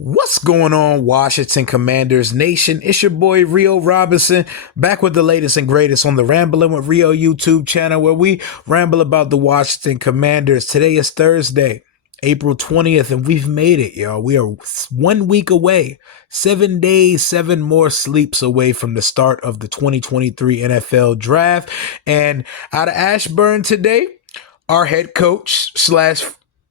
What's going on, Washington Commanders Nation? It's your boy Rio Robinson, back with the latest and greatest on the Rambling with Rio YouTube channel, where we ramble about the Washington Commanders. Today is Thursday, April 20th, and we've made it, y'all. We are 1 week away, 7 days, 7 more sleeps away from the start of the 2023 NFL Draft. And out of Ashburn today, our head coach slash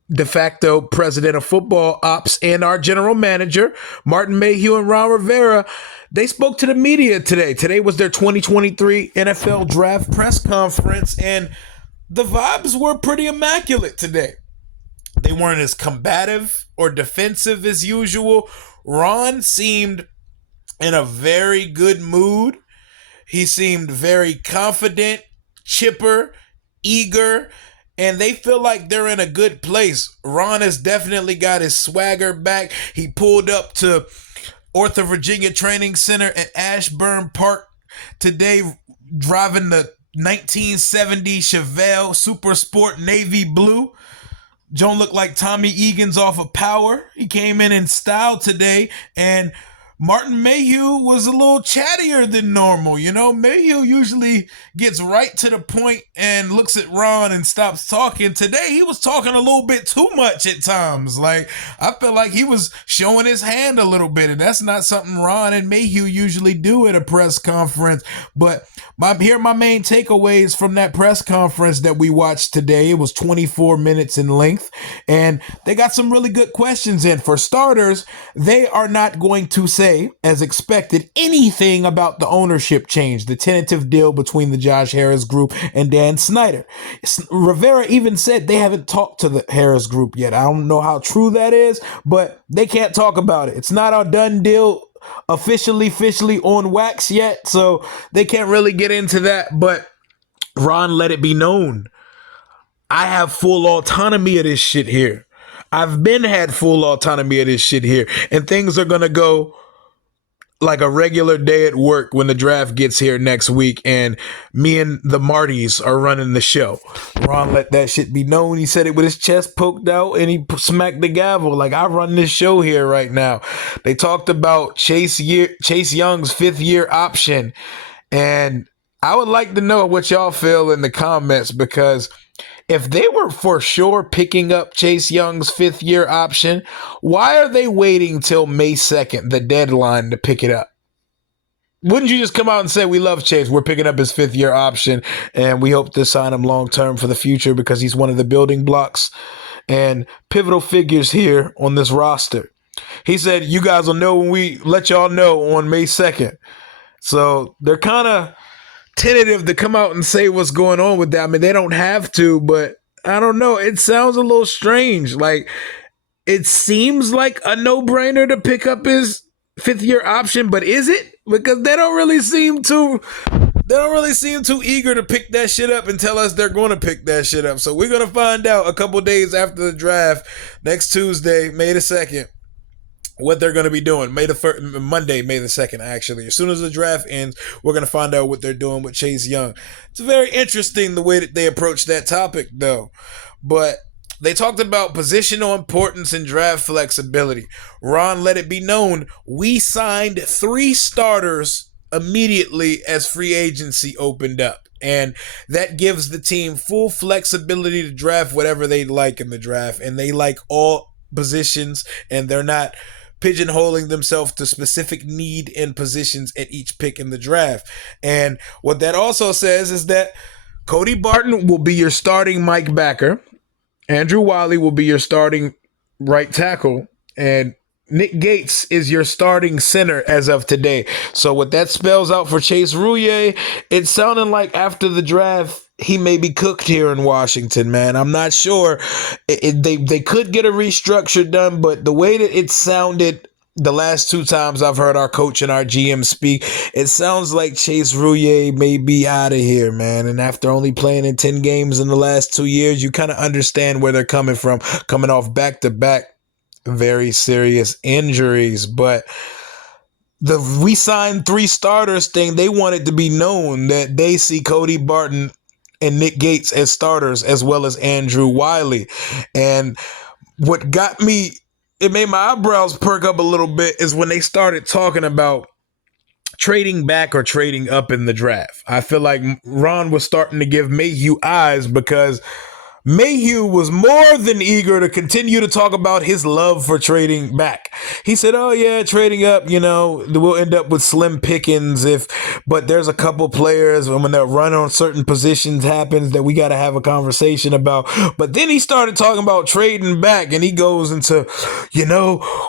de facto president of football ops and our general manager, Martin Mayhew and Ron Rivera, they spoke to the media today. Today was their 2023 NFL Draft press conference, and the vibes were pretty immaculate today. They weren't as combative or defensive as usual. Ron seemed in a very good mood. He seemed very confident, chipper, eager, and they feel like they're in a good place. Ron has definitely got his swagger back. He pulled up to Ortho Virginia Training Center at Ashburn Park today, driving the 1970 Chevelle Super Sport Navy Blue. Joan looked like Tommy Egan's off of Power. He came in style today, and Martin Mayhew was a little chattier than normal. You know, Mayhew usually gets right to the point and looks at Ron and stops talking. Today, he was talking a little bit too much at times. Like, I feel like he was showing his hand a little bit, and that's not something Ron and Mayhew usually do at a press conference. But here are my main takeaways from that press conference that we watched today. It was 24 minutes in length, and they got some really good questions in. For starters, they are not going to say, as expected, anything about the ownership change, the tentative deal between the Josh Harris group and Dan Snyder. Rivera even said they haven't talked to the Harris group yet. I don't know how true that is, but they can't talk about it. It's not a done deal officially on wax yet, so they can't really get into that. But Ron let it be known, I have full autonomy of this shit here. I've had full autonomy of this shit here, and things are gonna go like a regular day at work when the draft gets here next week, and me and the Martys are running the show. Ron let that shit be known. He said it with his chest poked out, and he smacked the gavel like, I run this show here right now. They talked about Chase Young's 5th-year option, and I would like to know what y'all feel in the comments, because if they were for sure picking up Chase Young's 5th-year option, why are they waiting till May 2nd, the deadline, to pick it up? Wouldn't you just come out and say, we love Chase, we're picking up his 5th-year option, and we hope to sign him long-term for the future because he's one of the building blocks and pivotal figures here on this roster? He said, you guys will know when we let y'all know on May 2nd. So they're kind of tentative to come out and say what's going on with that. I mean, they don't have to, but I don't know. It sounds a little strange. Like, it seems like a no-brainer to pick up his 5th-year option, but is it? Because they don't really seem too eager to pick that shit up and tell us they're going to pick that shit up. So we're going to find out a couple days after the draft, next Tuesday, May the 2nd. What they're going to be doing. Monday, May the 2nd, actually. As soon as the draft ends, we're going to find out what they're doing with Chase Young. It's very interesting the way that they approach that topic, though. But they talked about positional importance and draft flexibility. Ron let it be known, we signed 3 starters immediately as free agency opened up. And that gives the team full flexibility to draft whatever they like in the draft. And they like all positions, and they're not pigeonholing themselves to specific need and positions at each pick in the draft. And what that also says is that Cody Barton will be your starting Mike backer. Andrew Wiley will be your starting right tackle. And Nick Gates is your starting center as of today. So what that spells out for Chase Rouillet, it's sounding like after the draft, he may be cooked here in Washington, man. I'm not sure. They could get a restructure done, but the way that it sounded the last 2 times I've heard our coach and our GM speak, it sounds like Chase Rouillet may be out of here, man. And after only playing in 10 games in the last 2 years, you kind of understand where they're coming from, coming off back-to-back very serious injuries. But we signed 3 starters thing, they wanted to be known that they see Cody Barton and Nick Gates as starters, as well as Andrew Wiley. And what got me it made my eyebrows perk up a little bit is when they started talking about trading back or trading up in the draft. I feel like Ron was starting to give Mayhew eyes because Mayhew was more than eager to continue to talk about his love for trading back. He said, "Oh yeah, trading up, we'll end up with slim pickings but there's a couple players when that run on certain positions happens that we got to have a conversation about." But then he started talking about trading back, and he goes into,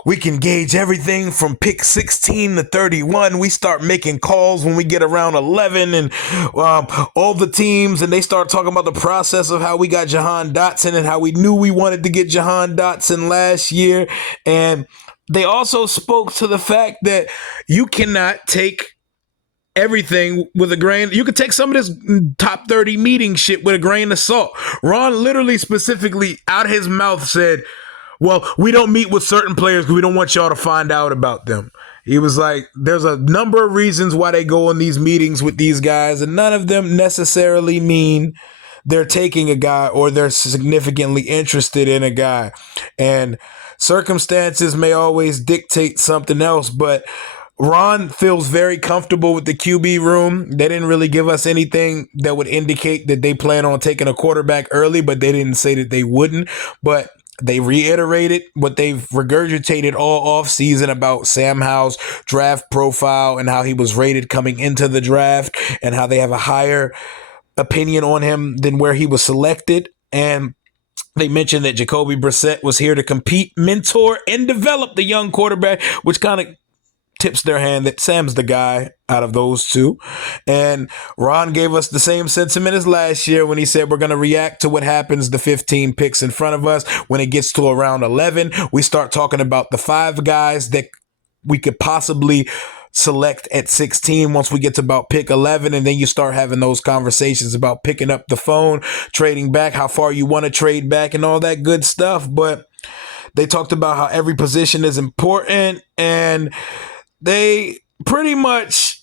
we can gauge everything from pick 16 to 31. We start making calls when we get around 11, and all the teams, and they start talking about the process of how we got Jahan Dotson and how we knew we wanted to get Jahan Dotson last year. And they also spoke to the fact that you cannot take everything with a grain. You could take some of this top 30 meeting shit with a grain of salt. Ron literally specifically out his mouth said, "Well, we don't meet with certain players because we don't want y'all to find out about them." He was like, there's a number of reasons why they go on these meetings with these guys, and none of them necessarily mean they're taking a guy or they're significantly interested in a guy. And circumstances may always dictate something else, but Ron feels very comfortable with the QB room. They didn't really give us anything that would indicate that they plan on taking a quarterback early, but they didn't say that they wouldn't. But they reiterated what they've regurgitated all offseason about Sam Howell's draft profile and how he was rated coming into the draft and how they have a higher opinion on him than where he was selected. And they mentioned that Jacoby Brissett was here to compete, mentor, and develop the young quarterback, which kind of tips their hand that Sam's the guy out of those two. And Ron gave us the same sentiment as last year when he said we're going to react to what happens the 15 picks in front of us. When it gets to around 11, we start talking about the 5 guys that we could possibly select at 16 once we get to about pick 11, and then you start having those conversations about picking up the phone, trading back, how far you want to trade back, and all that good stuff. But they talked about how every position is important, and they pretty much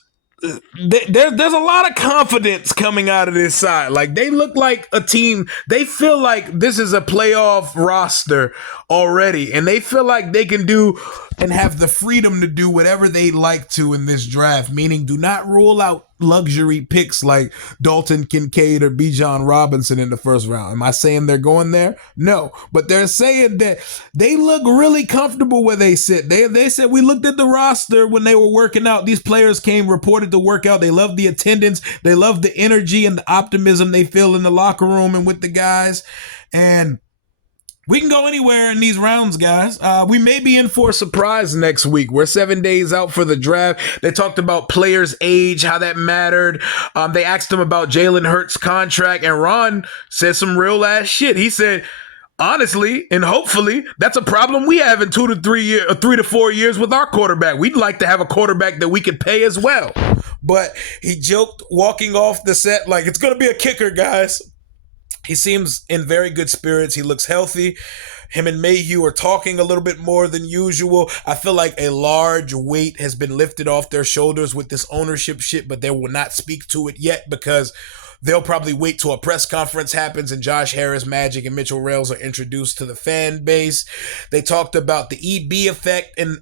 there's a lot of confidence coming out of this side. Like, they look like a team. They feel like this is a playoff roster already, and they feel like they can do and have the freedom to do whatever they like to in this draft, meaning do not rule out luxury picks like Dalton Kincaid or Bijan Robinson in the first round. Am I saying they're going there? No, but they're saying that they look really comfortable where they sit. They said, we looked at the roster when they were working out. These players came reported to work out. They love the attendance. They love the energy and the optimism they feel in the locker room and with the guys. And we can go anywhere in these rounds, guys. We may be in for a surprise next week. We're 7 days out for the draft. They talked about players' age, how that mattered. They asked him about Jalen Hurts' contract, and Ron said some real ass shit. He said, honestly and hopefully, that's a problem we have in 2 to 3 to 4 years with our quarterback. We'd like to have a quarterback that we could pay as well. But he joked walking off the set like, it's going to be a kicker, guys. He seems in very good spirits. He looks healthy. Him and Mayhew are talking a little bit more than usual. I feel like a large weight has been lifted off their shoulders with this ownership shit, but they will not speak to it yet because they'll probably wait till a press conference happens and Josh Harris, Magic, and Mitchell Rails are introduced to the fan base. They talked about the EB effect and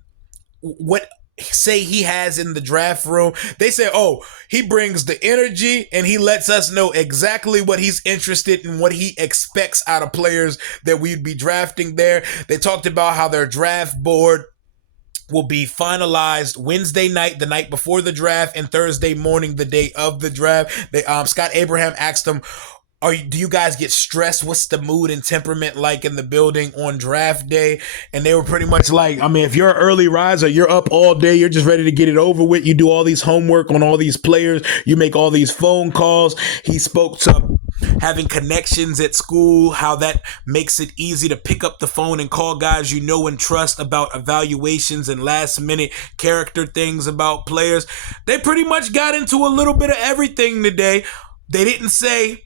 what say he has in the draft room. They say, oh, he brings the energy and he lets us know exactly what he's interested in, what he expects out of players that we'd be drafting there. They talked about how their draft board will be finalized Wednesday night, the night before the draft, and Thursday morning, the day of the draft. Scott Abraham asked them, do you guys get stressed? What's the mood and temperament like in the building on draft day? And they were pretty much like, I mean, if you're an early riser, you're up all day. You're just ready to get it over with. You do all these homework on all these players. You make all these phone calls. He spoke to having connections at school, how that makes it easy to pick up the phone and call guys you know and trust about evaluations and last minute character things about players. They pretty much got into a little bit of everything today. They didn't say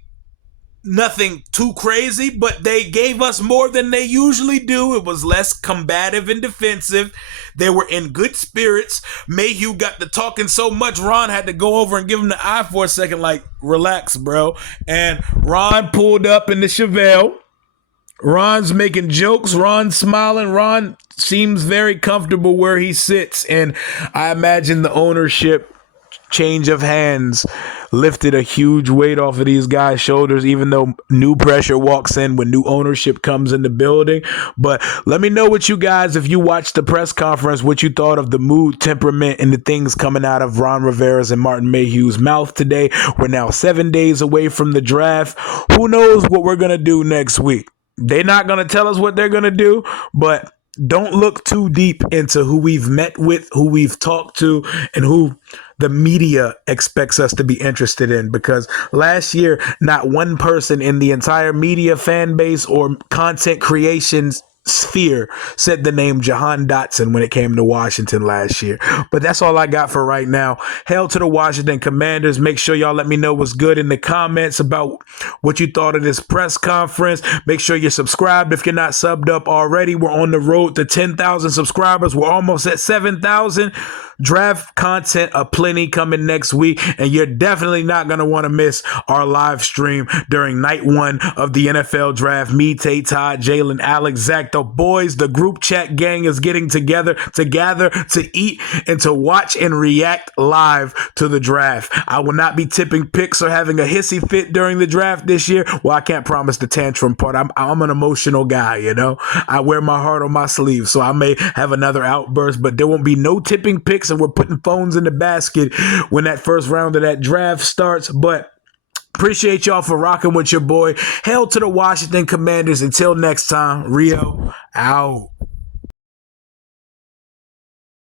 nothing too crazy, but they gave us more than they usually do. It was less combative and defensive. They were in good spirits. Mayhew got to talking so much, Ron had to go over and give him the eye for a second, like, relax, bro. And Ron pulled up in the Chevelle, Ron's making jokes. Ron's smiling. Ron seems very comfortable where he sits. And I imagine the ownership change of hands lifted a huge weight off of these guys' shoulders, even though new pressure walks in when new ownership comes in the building. But let me know what you guys, if you watched the press conference, what you thought of the mood, temperament, and the things coming out of Ron Rivera's and Martin Mayhew's mouth today. We're now 7 days away from the draft. Who knows what we're going to do next week? They're not going to tell us what they're going to do, but don't look too deep into who we've met with, who we've talked to, and who the media expects us to be interested in. Because last year, not one person in the entire media fan base or content creation sphere said the name Jahan Dotson when it came to Washington last year. But that's all I got for right now. Hail to the Washington Commanders. Make sure y'all let me know what's good in the comments about what you thought of this press conference. Make sure you're subscribed if you're not subbed up already. We're on the road to 10,000 subscribers. We're almost at 7,000. Draft content aplenty coming next week, and you're definitely not going to want to miss our live stream during night one of the NFL draft. Me, Tay, Todd, Jalen, Alex, Zach, the boys, the group chat gang is getting together to gather, to eat, and to watch and react live to the draft. I will not be tipping picks or having a hissy fit during the draft this year. Well, I can't promise the tantrum part. I'm an emotional guy, you know. I wear my heart on my sleeve, so I may have another outburst, but there won't be no tipping picks, and we're putting phones in the basket when that first round of that draft starts. But appreciate y'all for rocking with your boy. Hail to the Washington Commanders. Until next time, Rio out.